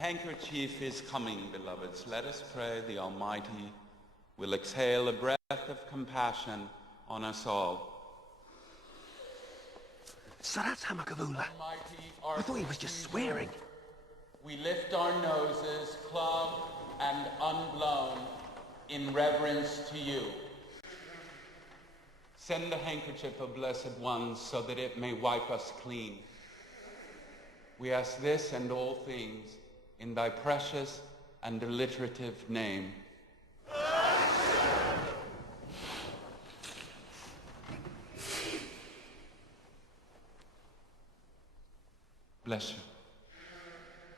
Handkerchief is coming, beloveds. Let us pray the Almighty will exhale a breath of compassion on us all. So that's Hammakavula. I thought he was just swearing. We lift our noses, clubbed and unblown, in reverence to you. Send the handkerchief, O Blessed Ones, so that it may wipe us clean. We ask this and all things in thy precious and alliterative name. Bless you.